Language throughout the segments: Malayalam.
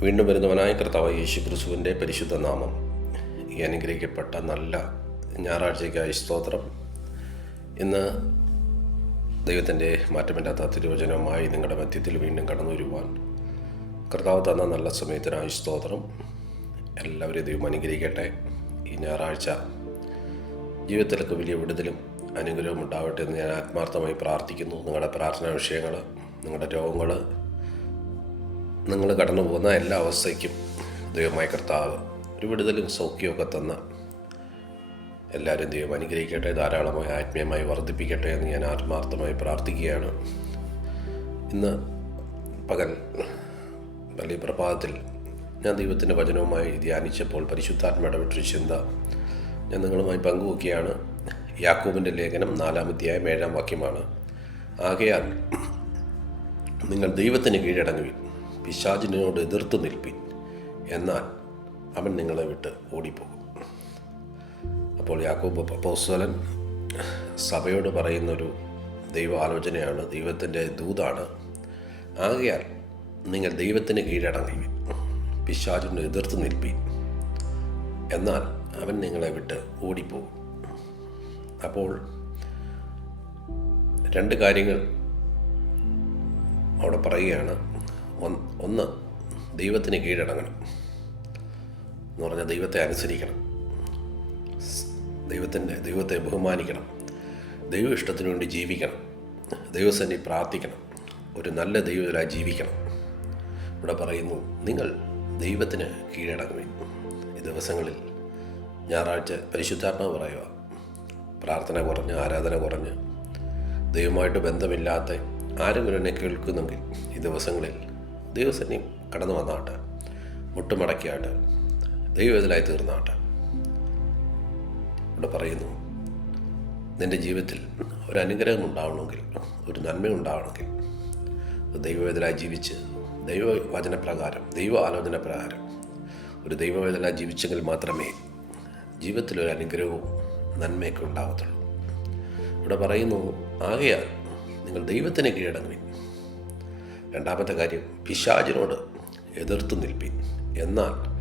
വീണ്ടും വരുന്നവനായ കർത്താവ് യേശു ക്രിസുവിന്റെ പരിശുദ്ധ നാമം. ഈ അനുഗ്രഹിക്കപ്പെട്ട നല്ല ഞായറാഴ്ചയ്ക്കായി സ്തോത്രം. ഇന്ന് ദൈവത്തിന്റെ മാറ്റമില്ലാത്ത തിരുവചനമായി നിങ്ങളുടെ മധ്യത്തിൽ വീണ്ടും കടന്നു വരുവാൻ കർത്താവ് തന്ന നല്ല സമയത്തിനായി സ്തോത്രം. എല്ലാവരെയും ദൈവം അനുഗ്രഹിക്കട്ടെ. ഈ ഞായറാഴ്ച ജീവിതത്തിലൊക്കെ വലിയ വിടുതലും അനുഗ്രഹവും ഉണ്ടാവട്ടെ എന്ന് ഞാൻ ആത്മാർത്ഥമായി പ്രാർത്ഥിക്കുന്നു. നിങ്ങളുടെ പ്രാർത്ഥനാ വിഷയങ്ങൾ നിങ്ങളുടെ രോഗങ്ങൾ നിങ്ങൾ കടന്നു പോകുന്ന എല്ലാ അവസ്ഥയ്ക്കും ദൈവമായ കർത്താവ് ഒരു വിടുതലും സൗഖ്യമൊക്കെ തന്ന എല്ലാവരും ദൈവം അനുഗ്രഹിക്കട്ടെ ധാരാളമായി ആത്മീയമായി വർദ്ധിപ്പിക്കട്ടെ എന്ന് ഞാൻ ആത്മാർത്ഥമായി പ്രാർത്ഥിക്കുകയാണ്. ഇന്ന് പകൽ വലിയ പ്രഭാതത്തിൽ ഞാൻ ദൈവത്തിന്റെ വചനവുമായി ധ്യാനിച്ചപ്പോൾ പരിശുദ്ധാത്മ ഇടപെട്ടൊരു ചിന്ത ഞാൻ നിങ്ങളുമായി പങ്കുവെക്കുകയാണ്. യാക്കൂബിന്റെ ലേഖനം നാലാം അധ്യായം ഏഴാം വാക്യമാണ്. ആകയാൽ നിങ്ങൾ ദൈവത്തിന് കീഴടങ്ങുവിൻ. പിശാചിനോട് എതിർത്ത് നിൽപ്പിൻ. എന്നാൽ അവൻ നിങ്ങളെ വിട്ട് ഓടിപ്പോകും. അപ്പോൾ യാക്കോബ് അപ്പോസ്തലൻ സഭയോട് പറയുന്നൊരു ദൈവ ആലോചനയാണ് ദൈവത്തിന്റെ ദൂതാണ്. ആകയാൽ നിങ്ങൾ ദൈവത്തിന് കീഴടങ്ങി പിശാചിനോട് എതിർത്ത് നിൽപ്പിൻ. എന്നാൽ അവൻ നിങ്ങളെ വിട്ട് ഓടിപ്പോകും. അപ്പോൾ രണ്ട് കാര്യങ്ങൾ അവിടെ പറയുകയാണ്. ഒന്ന് ദൈവത്തിന് കീഴടങ്ങണം എന്ന് പറഞ്ഞാൽ ദൈവത്തെ അനുസരിക്കണം. ദൈവത്തിന്റെ ദൈവത്തെ ബഹുമാനിക്കണം. ദൈവ ഇഷ്ടത്തിന് വേണ്ടി ജീവിക്കണം. ദൈവസന്നി പ്രാർത്ഥിക്കണം. ഒരു നല്ല ദൈവത്തിലായി ജീവിക്കണം. ഇവിടെ പറയുന്നു നിങ്ങൾ ദൈവത്തിന് കീഴടങ്ങുവിൻ. ഈ ദിവസങ്ങളിൽ ഞായറാഴ്ച പരിശുദ്ധാത്മാവ് പറയുക. പ്രാർത്ഥന കുറഞ്ഞ് ആരാധന കുറഞ്ഞ് ദൈവമായിട്ട് ബന്ധമില്ലാത്ത ആരെങ്കിലും എന്നെ കേൾക്കുന്നെങ്കിൽ ഈ ദിവസങ്ങളിൽ ദൈവസന്നി കടന്നു വന്നാട്ടെ മുട്ടുമടക്കിയാട്ട് ദൈവത്തിലായി തീർന്നാട്ടെ ഇവിടെ പറയുന്നു നിന്റെ ജീവിതത്തിൽ ഒരു അനുഗ്രഹം ഉണ്ടാവണമെങ്കിൽ ഒരു നന്മ ഉണ്ടാവണമെങ്കിൽ ദൈവവേദനായി ജീവിച്ച് ദൈവവചന പ്രകാരം ദൈവ ആലോചന പ്രകാരം ഒരു ദൈവവേദന ജീവിച്ചെങ്കിൽ മാത്രമേ ജീവിതത്തിൽ ഒരു അനുഗ്രഹവും നന്മയൊക്കെ ഉണ്ടാകത്തുള്ളൂ ഇവിടെ പറയുന്നു ആകയാൽ നിങ്ങൾ ദൈവത്തിന് കീഴടങ്ങുവിൻ. രണ്ടാമത്തെ കാര്യം പിശാചിനോട് എതിർത്ത് നിൽപ്പി. എന്നാൽ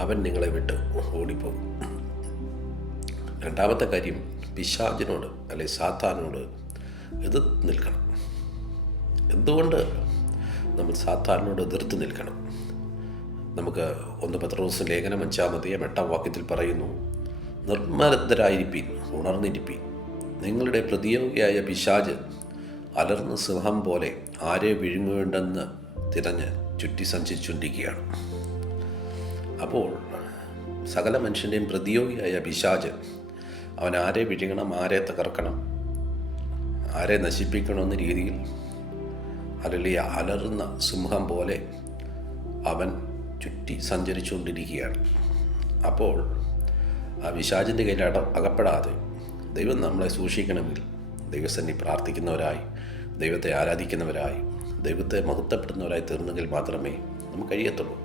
അവൻ നിങ്ങളെ വിട്ട് ഓടിപ്പോകും. രണ്ടാമത്തെ കാര്യം പിശാചിനോട് അല്ലെ സാത്താനോട് എതിർത്ത് നിൽക്കണം. എന്തുകൊണ്ട് നമ്മൾ സാത്താനോട് എതിർത്ത് നിൽക്കണം? നമുക്ക് ഒന്ന് പത്രോസ് ലേഖനം അഞ്ചാമതയും എട്ടാം വാക്യത്തിൽ പറയുന്നു നിർമ്മലതരായിരിപ്പീൻ ഉണർന്നിരിപ്പീൻ. നിങ്ങളുടെ പ്രതിയോഗിയായ പിശാജ് അലർന്ന സിംഹം പോലെ ആരെ വിഴുങ്ങേണ്ടെന്ന് തിരഞ്ഞ് ചുറ്റി സഞ്ചരിച്ചുകൊണ്ടിരിക്കുകയാണ്. അപ്പോൾ സകല മനുഷ്യന്റെയും പ്രതിയോഗിയായ പിശാജ് അവൻ ആരെ വിഴുങ്ങണം ആരെ തകർക്കണം ആരെ നശിപ്പിക്കണമെന്ന രീതിയിൽ അല്ലെങ്കിൽ അലറുന്ന സിംഹം പോലെ അവൻ ചുറ്റി സഞ്ചരിച്ചുകൊണ്ടിരിക്കുകയാണ്. അപ്പോൾ ആ വിശാചിന്റെ കയ്യിൽ അട അകപ്പെടാതെ ദൈവം നമ്മളെ സൂക്ഷിക്കണമെങ്കിൽ ദൈവസന്നി പ്രാർത്ഥിക്കുന്നവരായി ദൈവത്തെ ആരാധിക്കുന്നവരായി ദൈവത്തെ മഹത്വപ്പെടുന്നവരായി തീർന്നെങ്കിൽ മാത്രമേ നമുക്ക് കഴിയത്തുള്ളൂ.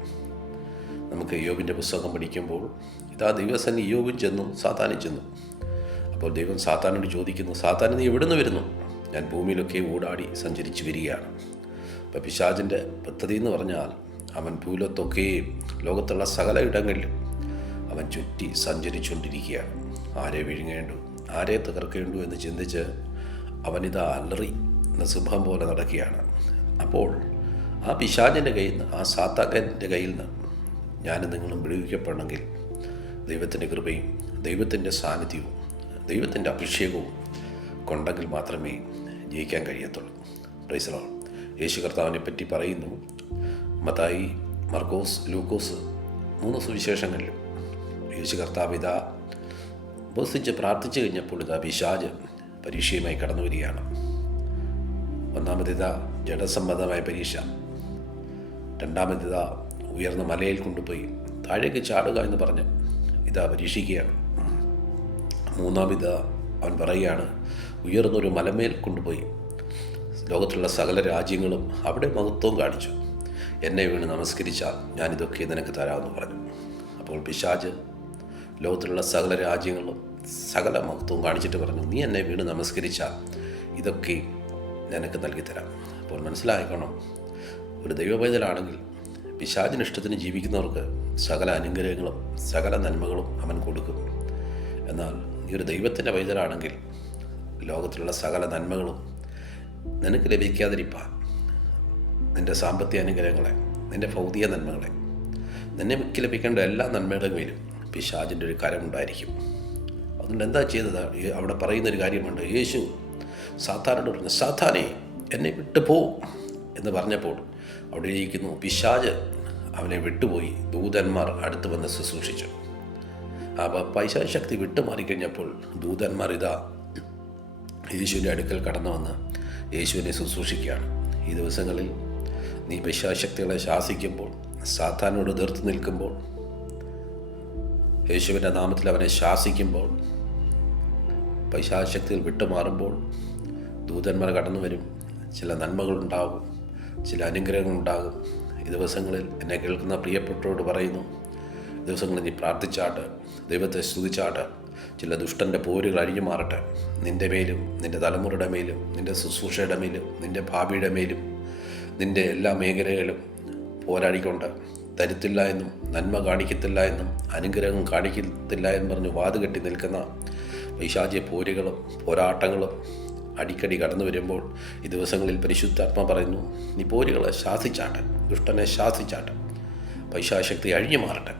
നമുക്ക് യോബിന്റെ പുസ്തകം പഠിക്കുമ്പോൾ ഇതാ ദൈവസന്നി യോബും ചെന്നു സാത്താനും ചെന്നു. അപ്പോൾ ദൈവം സാത്താനോട് ചോദിക്കുന്നു സാത്താൻ നീ എവിടുന്ന് വരുന്നു? ഞാൻ ഭൂമിയിലൊക്കെ ഓടാടി സഞ്ചരിച്ചു വരികയാണ്. അപ്പോൾ പിശാചിന്റെ പദ്ധതി എന്ന് പറഞ്ഞാൽ അവൻ ഭൂലത്തൊക്കെയും ലോകത്തുള്ള സകല ഇടങ്ങളിലും അവൻ ചുറ്റി സഞ്ചരിച്ചുകൊണ്ടിരിക്കുകയാണ്. ആരെ വിഴുങ്ങേണ്ടു? ആരെ തകർക്കേണ്ടു എന്ന് ചിന്തിച്ച് അവനിതാ അലറി നസിംഹം പോലെ നടക്കുകയാണ്. അപ്പോൾ ആ പിശാചിന്റെ കയ്യിൽ നിന്ന് ആ സാത്താക്കന്റെ കയ്യിൽ നിന്ന് ഞാനും നിങ്ങളും വിടുവിക്കപ്പെടണമെങ്കിൽ ദൈവത്തിന്റെ കൃപയും ദൈവത്തിന്റെ സാന്നിധ്യവും ദൈവത്തിന്റെ അഭിഷേകവും കൊണ്ടെങ്കിൽ മാത്രമേ ജയിക്കാൻ കഴിയത്തുള്ളൂ. പ്രൈസലോ യേശു കർത്താവിനെ പറ്റി പറയുന്നു മത്തായി മർക്കോസ് ലൂക്കോസ് മൂന്ന് സുവിശേഷങ്ങളിലും യേശു കർത്താവ് ഇതാ ഉപസിച്ച് പ്രാർത്ഥിച്ചു കഴിഞ്ഞപ്പോൾ ഇതാ പിശാജ് പരീക്ഷയുമായി കടന്നു വരികയാണ്. ഒന്നാമത്തേത് ജഡസംബന്ധമായ പരീക്ഷ. രണ്ടാമത്തേത് ഉയർന്ന മലയിൽ കൊണ്ടുപോയി താഴേക്ക് ചാടുക എന്ന് പറഞ്ഞ്. ഇതാ പരീക്ഷിക്കുകയാണ്. മൂന്നാമിത് അവൻ പറയുകയാണ് ഉയർന്നൊരു മലമേൽ കൊണ്ടുപോയി. ലോകത്തിലുള്ള സകല രാജ്യങ്ങളും അവിടെ മഹത്വം കാണിച്ചു. എന്നെ വീണ് നമസ്കരിച്ചാൽ ഞാനിതൊക്കെ നിനക്ക് തരാമെന്ന് പറഞ്ഞു. അപ്പോൾ പിശാജ് ലോകത്തിലുള്ള സകല രാജ്യങ്ങളും സകല മഹത്വവും കാണിച്ചിട്ട് പറഞ്ഞു നീ എന്നെ വീണ് നമസ്കരിച്ചാൽ ഇതൊക്കെ നിനക്ക് നൽകിത്തരാം അപ്പോൾ മനസ്സിലാക്കണം ഒരു ദൈവപൈതലാണെങ്കിൽ പൈതലാണെങ്കിൽ പിശാചിനിഷ്ടത്തിന് ജീവിക്കുന്നവർക്ക് സകല അനുഗ്രഹങ്ങളും സകല നന്മകളും അവൻ കൊടുക്കും. എന്നാൽ നീ ഒരു ദൈവത്തിന്റെ പൈതലാണെങ്കിൽ ലോകത്തിലുള്ള സകല നന്മകളും നിനക്ക് ലഭിക്കാതിരിപ്പാൻ നിന്റെ സാമ്പത്തിക അനുഗ്രഹങ്ങളെ നിന്റെ ഭൗതിക നന്മകളെ നിന്നെ ലഭിക്കേണ്ട എല്ലാ നന്മകളും മേലും പിശാചിന്റെ ഒരു കരമുണ്ടായിരിക്കും അതുകൊണ്ട് എന്താ ചെയ്തത് അവിടെ പറയുന്ന ഒരു കാര്യമുണ്ട്. യേശു സാത്താനോട് പറഞ്ഞു സാത്താനെ എന്നെ വിട്ടു പോ എന്ന് പറഞ്ഞപ്പോൾ അവിടെ ഇരിക്കുന്നു. പിശാജ് അവനെ വിട്ടുപോയി. ദൂതന്മാർ അടുത്ത് വന്ന് ശുശ്രൂഷിച്ചു. അപ്പോൾ പൈശാശക്തി വിട്ടുമാറിക്കഴിഞ്ഞപ്പോൾ ദൂതന്മാർ ഇതാ യേശുവിന്റെ അടുക്കൽ കടന്നു വന്ന് യേശുവിനെ ശുശ്രൂഷിക്കുകയാണ്. ഈ ദിവസങ്ങളിൽ നീ പൈശാശക്തികളെ ശാസിക്കുമ്പോൾ സാത്താനോട് എതിർത്ത് നിൽക്കുമ്പോൾ യേശുവിന്റെ നാമത്തിൽ അവനെ ശാസിക്കുമ്പോൾ പൈശാശക്തികൾ വിട്ടുമാറുമ്പോൾ ദൂതന്മാർ കടന്നു വരും. ചില നന്മകളുണ്ടാകും ചില അനുഗ്രഹങ്ങളുണ്ടാകും. ഈ ദിവസങ്ങളിൽ എന്നെ കേൾക്കുന്ന പ്രിയപ്പെട്ടവരോട് പറയുന്നു ദിവസങ്ങളിൽ നീ പ്രാർത്ഥിച്ചാട്ട് ദൈവത്തെ സ്തുതിച്ചാട്ട് ചില ദുഷ്ടന്റെ പോരുകൾ അഴിഞ്ഞു മാറട്ടെ നിന്റെ മേലും നിന്റെ തലമുറയുടെ മേലും നിന്റെ ശുശ്രൂഷയുടെ മേലും നിന്റെ ഭാവിയുടെ മേലും നിന്റെ എല്ലാ മേഖലകളിലും പോരാടിക്കൊണ്ട് തരുത്തില്ല എന്നും നന്മ കാണിക്കത്തില്ല എന്നും അനുഗ്രഹം കാണിക്കത്തില്ല എന്ന് പറഞ്ഞ് വാതുകെട്ടി നിൽക്കുന്ന പൈശാചിയ പോരുകളും പോരാട്ടങ്ങളും അടിക്കടി കടന്നു വരുമ്പോൾ ഈ ദിവസങ്ങളിൽ പരിശുദ്ധാത്മ പറയുന്നു നീ പോരുകളെ ശാസിച്ചാട്ടെ ദുഷ്ടനെ ശാസിച്ചാട്ടെ പൈശാശക്തി അഴിഞ്ഞു മാറട്ടെ.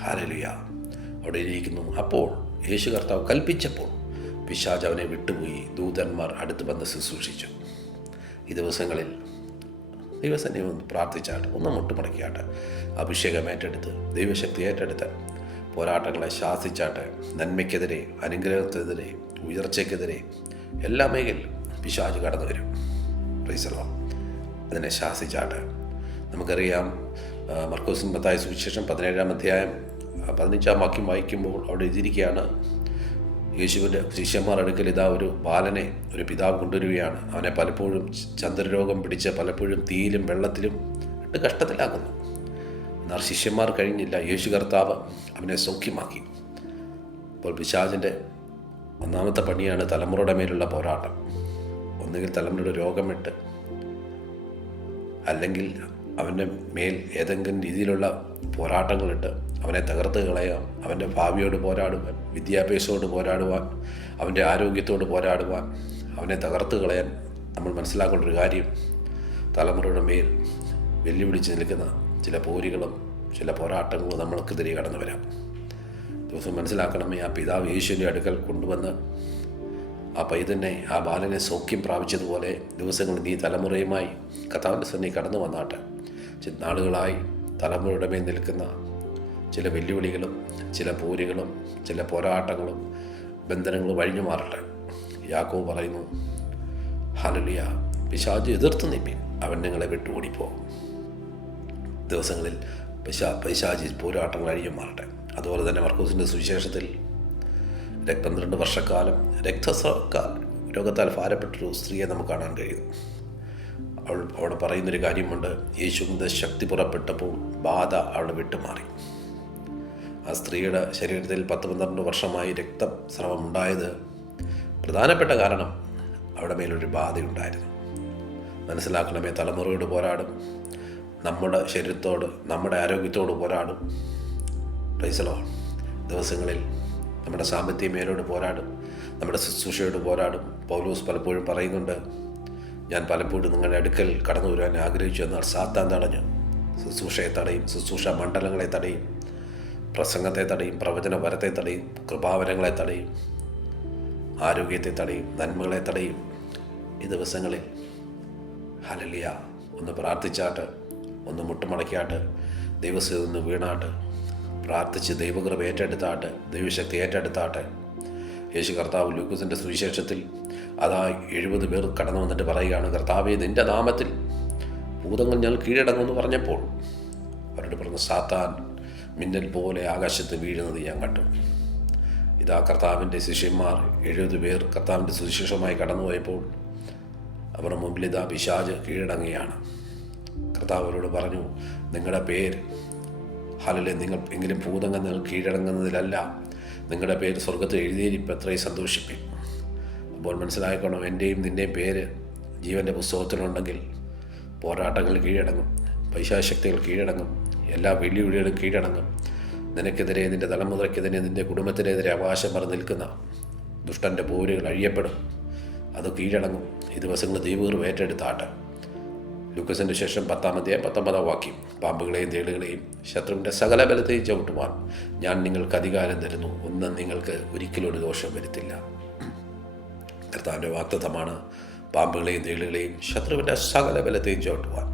ഹാരലുയ അവിടെ ഇരിക്കുന്നു. അപ്പോൾ യേശു കർത്താവ് കൽപ്പിച്ചപ്പോൾ പിശാജ് അവനെ വിട്ടുപോയി. ദൂതന്മാർ അടുത്ത് വന്ന് ശുശ്രൂഷിച്ചു. ഈ ദിവസങ്ങളിൽ ദൈവസന്നെ ഒന്ന് പ്രാർത്ഥിച്ചാട്ട് ഒന്ന് മുട്ടുമടക്കിയാട്ട് അഭിഷേകം ഏറ്റെടുത്ത് ദൈവശക്തി ഏറ്റെടുത്ത് പോരാട്ടങ്ങളെ ശാസിച്ചാട്ട് നന്മയ്ക്കെതിരെ അനുഗ്രഹത്തിനെതിരെ ഉയർച്ചയ്ക്കെതിരെ എല്ലാ മേഖലയിലും പിശാജ് കടന്നു വരും. റീസലോ അതിനെ ശാസിച്ചാട്ട്. നമുക്കറിയാം മർക്കോസിൻ മത്തായ സുവിശേഷം പതിനേഴാം അധ്യായം പതിനഞ്ചാം വാക്യം വായിക്കുമ്പോൾ അവിടെ എഴുതിയിരിക്കുകയാണ് യേശുവിന്റെ ശിഷ്യന്മാർ അടുക്കൽ ഇതാ ഒരു ബാലനെ ഒരു പിതാവ് കൊണ്ടുവരികയാണ്. അവനെ പലപ്പോഴും ചന്ദ്രരോഗം പിടിച്ച് പലപ്പോഴും തീയിലും വെള്ളത്തിലും ഇട്ട് കഷ്ടത്തിലാക്കുന്നു. എന്നാൽ ശിഷ്യന്മാർ കഴിഞ്ഞില്ല. യേശു കർത്താവ് അവനെ സൗഖ്യമാക്കി. അപ്പോൾ പിശാചിന്റെ ഒന്നാമത്തെ പണിയാണ് തലമുറയുടെ മേലുള്ള പോരാട്ടം. ഒന്നുകിൽ തലമുറയുടെ രോഗമിട്ട് അല്ലെങ്കിൽ അവന്റെ മേൽ ഏതെങ്കിലും രീതിയിലുള്ള പോരാട്ടങ്ങളിട്ട് അവനെ തകർത്ത് കളയാം അവന്റെ ഭാവിയോട് പോരാടുവാൻ വിദ്യാഭ്യാസത്തോട് പോരാടുവാൻ അവന്റെ ആരോഗ്യത്തോട് പോരാടുവാൻ അവനെ തകർത്ത് കളയാൻ നമ്മൾ മനസ്സിലാക്കേണ്ട ഒരു കാര്യം തലമുറയുടെ മേൽ വെല്ലുവിളിച്ച് നിൽക്കുന്ന ചില പോരുകളും ചില പോരാട്ടങ്ങളും നമ്മൾക്കെതിരെ കടന്നു വരാം. ദിവസം മനസ്സിലാക്കണമേ ആ പിതാവ് യേശുവിന്റെ അടുക്കൽ കൊണ്ടുവന്ന് ആ പൈതനെ ആ ബാലനെ സൗഖ്യം പ്രാപിച്ചതുപോലെ ദിവസങ്ങൾ നീ തലമുറയുമായി കഥാവിന്റെ സന്നി കടന്നു വന്നാട്ടെ. നാളുകളായി തലമുറയുടെ മേൽ നിൽക്കുന്ന ചില വെല്ലുവിളികളും ചില പോരുകളും ചില പോരാട്ടങ്ങളും ബന്ധനങ്ങളും വഴിഞ്ഞു മാറട്ടെ. യാക്കോ പറയുന്നു ഹലലിയ പിശാജ് എതിർത്ത് നിൽപ്പിൻ അവൻ നിങ്ങളെ വിട്ടുകൂടിപ്പോകും ദിവസങ്ങളിൽ പൈശാ പൈശാചി പോരാട്ടങ്ങളഴിഞ്ഞു മാറട്ടെ. അതുപോലെ തന്നെ മർക്കൂസിന്റെ സുവിശേഷത്തിൽ പന്ത്രണ്ട് വർഷക്കാലം രക്തസ്രവ രോഗത്താൽ ഭാരപ്പെട്ടൊരു സ്ത്രീയെ നമുക്ക് കാണാൻ കഴിയും. അവൾ അവിടെ പറയുന്നൊരു കാര്യമുണ്ട് യേശുവിന്റെ ശക്തി പുറപ്പെട്ടപ്പോൾ ബാധ അവളെ വിട്ടുമാറി. ആ സ്ത്രീയുടെ ശരീരത്തിൽ പത്ത് പന്ത്രണ്ട് വർഷമായി രക്തസ്രവം ഉണ്ടായത് പ്രധാനപ്പെട്ട കാരണം അവിടെ മേലൊരു ബാധയുണ്ടായിരുന്നു. മനസ്സിലാക്കണമേ തലമുറയോട് പോരാടും. നമ്മുടെ ശരീരത്തോട് നമ്മുടെ ആരോഗ്യത്തോട് പോരാടും. പ്രൈസലോ ദിവസങ്ങളിൽ നമ്മുടെ സാമ്പത്തിക മേലോട് പോരാടും. നമ്മുടെ ശുശ്രൂഷയോട് പോരാടും. പൗലൂസ് പലപ്പോഴും പറയുന്നുണ്ട് ഞാൻ പലപ്പോഴും നിങ്ങളുടെ അടുക്കൽ കടന്നു വരാൻ ആഗ്രഹിച്ചു എന്നാൽ സാത്താൻ തടഞ്ഞു. ശുശ്രൂഷയെ തടയും ശുശ്രൂഷ മണ്ഡലങ്ങളെ തടയും പ്രസംഗത്തെ തടയും പ്രവചന വരത്തെ തടയും കൃപാവരങ്ങളെ തടയും ആരോഗ്യത്തെ തടയും നന്മകളെ തടയും ഈ ദിവസങ്ങളിൽ. ഹലലിയ ഒന്ന് പ്രാർത്ഥിച്ചാട്ട് ഒന്ന് മുട്ടുമടക്കിയാട്ട് ദൈവസ്ഥയിൽ ഒന്ന് വീണാട്ട് പ്രാർത്ഥിച്ച് ദൈവകൃപ ഏറ്റെടുത്താട്ട് ദൈവശക്തി ഏറ്റെടുത്താട്ടെ. യേശു കർത്താവ് ലൂക്കസിന്റെ സുവിശേഷത്തിൽ അതാ എഴുപത് പേർ കടന്നു വന്നിട്ട് പറയുകയാണ് കർത്താവെ നിന്റെ നാമത്തിൽ ഭൂതങ്ങൾ ഞങ്ങൾ കീഴടങ്ങുമെന്ന് പറഞ്ഞപ്പോൾ അവരോട് പറഞ്ഞ സാത്താൻ മിന്നൽ പോലെ ആകാശത്ത് വീഴുന്നത് ഞാൻ കണ്ടു. ഇതാ കർത്താവിന്റെ ശിഷ്യന്മാർ എഴുപത് പേർ കർത്താവിന്റെ സുവിശേഷമായി കടന്നുപോയപ്പോൾ അവരുടെ മുമ്പിൽ ഇതാ പിശാജ് കീഴടങ്ങുകയാണ്. കർത്താവ് അവരോട് പറഞ്ഞു നിങ്ങളുടെ പേര് ഹാലിലെ നിങ്ങൾ എങ്കിലും ഭൂതങ്ങൾ കീഴടങ്ങുന്നതിലല്ല. നിങ്ങളുടെ പേര് സ്വർഗത്തിൽ എഴുതിയിരിപ്പ് എത്രയും സന്തോഷിപ്പിക്കും അപ്പോൾ മനസ്സിലാക്കണം എന്റെയും നിന്റെയും പേര് ജീവന്റെ പുസ്തകത്തിലുണ്ടെങ്കിൽ പോരാട്ടങ്ങൾ കീഴടങ്ങും പൈശാശക്തികൾ കീഴടങ്ങും എല്ലാ വെല്ലുവിളികളും കീഴടങ്ങും. നിനക്കെതിരെ നിന്റെ തലമുറയ്ക്കെതിരെ നിന്റെ കുടുംബത്തിനെതിരെ അവകാശം പറഞ്ഞ് നിൽക്കുന്ന ദുഷ്ടന്റെ പോരുകൾ അഴിയപ്പെടും. അത് കീഴടങ്ങും. ഈ ദിവസങ്ങൾ ദീപുകർ ഏറ്റെടുത്താട്ടെ. ലൂക്കസിന്റെ ശേഷം പത്താം പത്തൊമ്പതാം വാക്യം പാമ്പുകളെയും തേളുകളെയും ശത്രുവിന്റെ സകല ബലത്തെയും ചവിട്ടുവാൻ ഞാൻ നിങ്ങൾക്ക് അധികാരം തരുന്നു. ഒന്നും നിങ്ങൾക്ക് ഒരിക്കലും ഒരു ദോഷം വരുത്തില്ല. കർത്താവിന്റെ വാക്തത്വമാണ് പാമ്പുകളെയും തേളുകളെയും ശത്രുവിന്റെ സകല ബലത്തെയും ചവിട്ടുവാൻ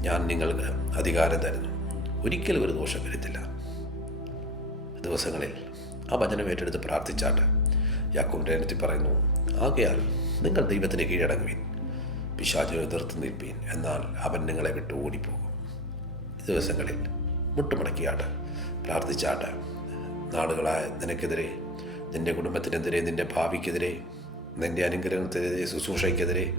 ഞാൻ നിങ്ങൾക്ക് അധികാരം തരുന്നു. ഒരിക്കലും ഒരു ദോഷം വരുത്തില്ല. ദിവസങ്ങളിൽ ആ വചനം ഏറ്റെടുത്ത് പ്രാർത്ഥിച്ചാട്ട് യാക്കൂബിന്റെ എണ്ണത്തിൽ പറയുന്നു ആകയാൽ നിങ്ങൾ ദൈവത്തിന് കീഴടങ്ങുവിൻ. പിശാചിനെ എതിർത്ത് നിൽപ്പീൻ. എന്നാൽ അവൻ നിങ്ങളെ വിട്ട് ഓടിപ്പോകും. ദിവസങ്ങളിൽ മുട്ടുമടക്കിയാട്ട് പ്രാർത്ഥിച്ചാട്ട് നാടുകളായ നിനക്കെതിരെ നിന്റെ കുടുംബത്തിനെതിരെ നിന്റെ ഭാവിക്കെതിരെ നിന്റെ അനുഗ്രഹത്തിനെതിരെ ശുശ്രൂഷയ്ക്കെതിരെ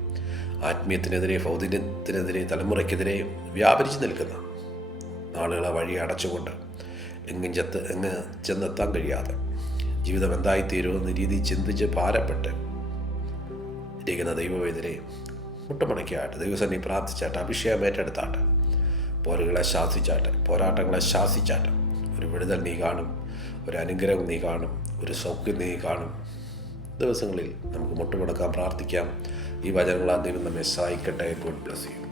ആത്മീയത്തിനെതിരെ ഭൗതികത്തിനെതിരെ തലമുറയ്ക്കെതിരെ വ്യാപരിച്ചു നിൽക്കുന്ന നാളുകളെ വഴി അടച്ചുകൊണ്ട് എങ്ങും ചെത്ത് എങ്ങ് ചെന്നെത്താൻ കഴിയാതെ ജീവിതം എന്തായിത്തീരുമെന്ന രീതി ചിന്തിച്ച് ഭാരപ്പെട്ട് ഇരിക്കുന്ന ദൈവവേദനെ മുട്ടുമടക്കിയാട്ട് ദൈവസന്നി പ്രാർത്ഥിച്ചാട്ട് അഭിഷേകം ഏറ്റെടുത്താട്ട് പോരുകളെ ശാസിച്ചാട്ട് പോരാട്ടങ്ങളെ ശാസിച്ചാട്ട് ഒരു വിടുതൽ നീ കാണും ഒരു അനുഗ്രഹം നീ കാണും ഒരു സൗഖ്യം നീ കാണും. ദിവസങ്ങളിൽ നമുക്ക് മുട്ടുമടക്കാൻ പ്രാർത്ഥിക്കാം. ഈ വചനങ്ങളാൽ നമ്മെ സഹായിക്കട്ടെ. Good bless you